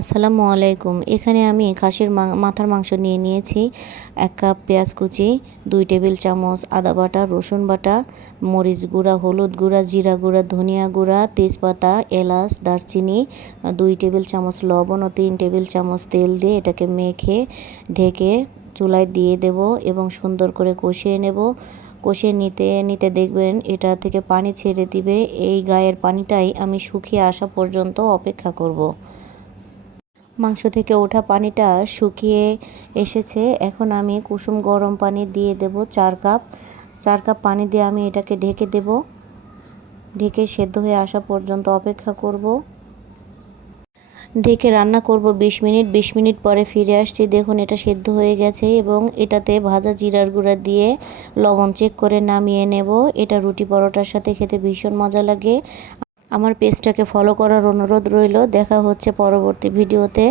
আসসালামু আলাইকুম। এখানে আমি খাসির মাথার মাংস নিয়ে নিয়েছি। ১ কাপ পেঁয়াজ কুচি, ২ টেবিল চামচ আদা বাটা, রসুন বাটা, মরিচ গুঁড়া, হলুদ গুঁড়া, জিরা গুঁড়া, ধনিয়া গুঁড়া, তেজপাতা, এলাচ, দারচিনি, ২ টেবিল চামচ লবণ ও ৩ টেবিল চামচ তেল দিয়ে এটাকে মেখে ঢেকে চুলায় দিয়ে দেব এবং সুন্দর করে কষিয়ে নেব। কষিয়ে নিতে নিতে দেখবেন এটা থেকে পানি ছেড়ে দিবে। এই গায়ের পানিটাই আমি শুকিয়ে আসা পর্যন্ত অপেক্ষা করব। মাংস থেকে ওঠা পানিটা শুকিয়ে এসেছে। এখন আমি কুসুম গরম পানি দিয়ে দেব ৪ কাপ। ৪ কাপ পানি দিয়ে আমি এটাকে ঢেকে দেব। ঢেকে সেদ্ধ হয়ে আসা পর্যন্ত অপেক্ষা করব। ঢেকে রান্না করব ২০ মিনিট। ২০ মিনিট পরে ফিরে আসছি। দেখুন এটা সেদ্ধ হয়ে গেছে এবং এটাতে ভাজা জিরার গুঁড়া দিয়ে লবণ চেক করে নামিয়ে নেব। এটা রুটি পরোটার সাথে খেতে ভীষণ মজা লাগে। আমার পেজটাকে ফলো করার অনুরোধ রইল। দেখা হচ্ছে পরবর্তী ভিডিওতে।